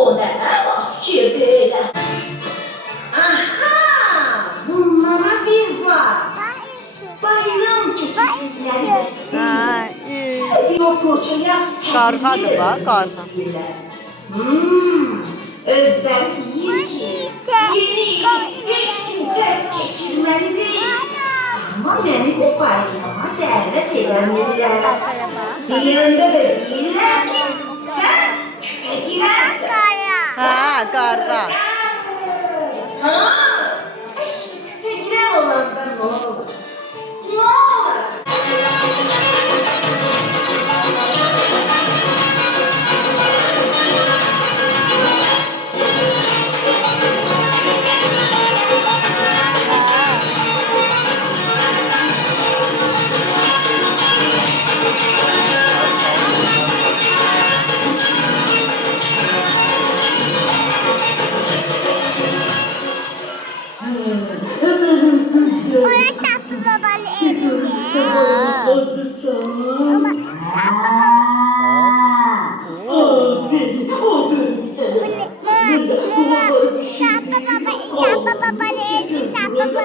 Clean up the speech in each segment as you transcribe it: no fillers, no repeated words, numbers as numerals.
O ne fikirdir elə. Aha, bunlara bir bak. Bayram keçirdikləri bəstəyir. Bir o qocaya Qarğadır bax, qarğa. Özləri deyir ki, yeni ili heç kim tək keçirməli deyil. Amma məni də bayrama dəvət eləmirlər. Deyəndə də deyirlər ki, sən küpə girərsən. Hə, qarğa. Ha, əşi küpə girən olanda nə olur? Nə olur? Orası Şapı babanın evinde. Ama Şapı baba. Şapı babanın evi, Şapı baba.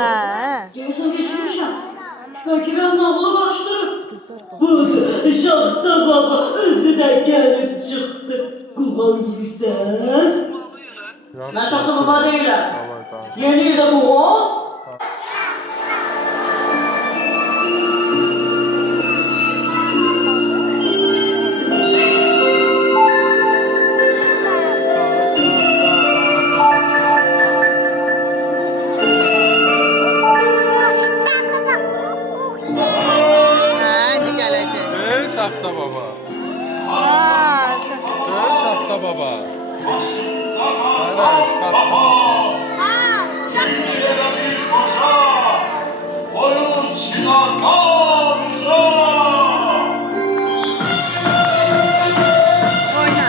Hə. Deyirsən geçirmişəm. Bəlkə mən nağılı qarışdırıb. Bu Şaxta baba özü də gəlib çıxdı. Qoğal yiyirsən? Mən Şaxta baba deyiləm. Yeni ildə qoğal. Hə, indi gələcək. Şaxta baba. Ha, Şaxta baba. Aynen Şaxta baba. Oyun çıkarmamıza. oyna.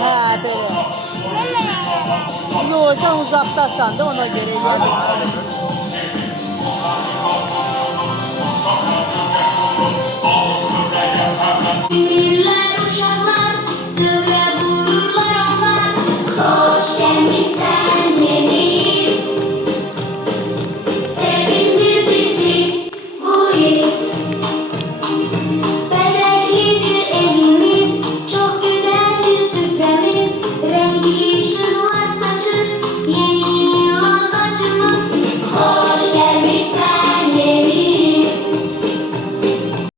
Hə, belə. Yox, sən uzaqdasan da ona görə eləyə bilmirəm. Seni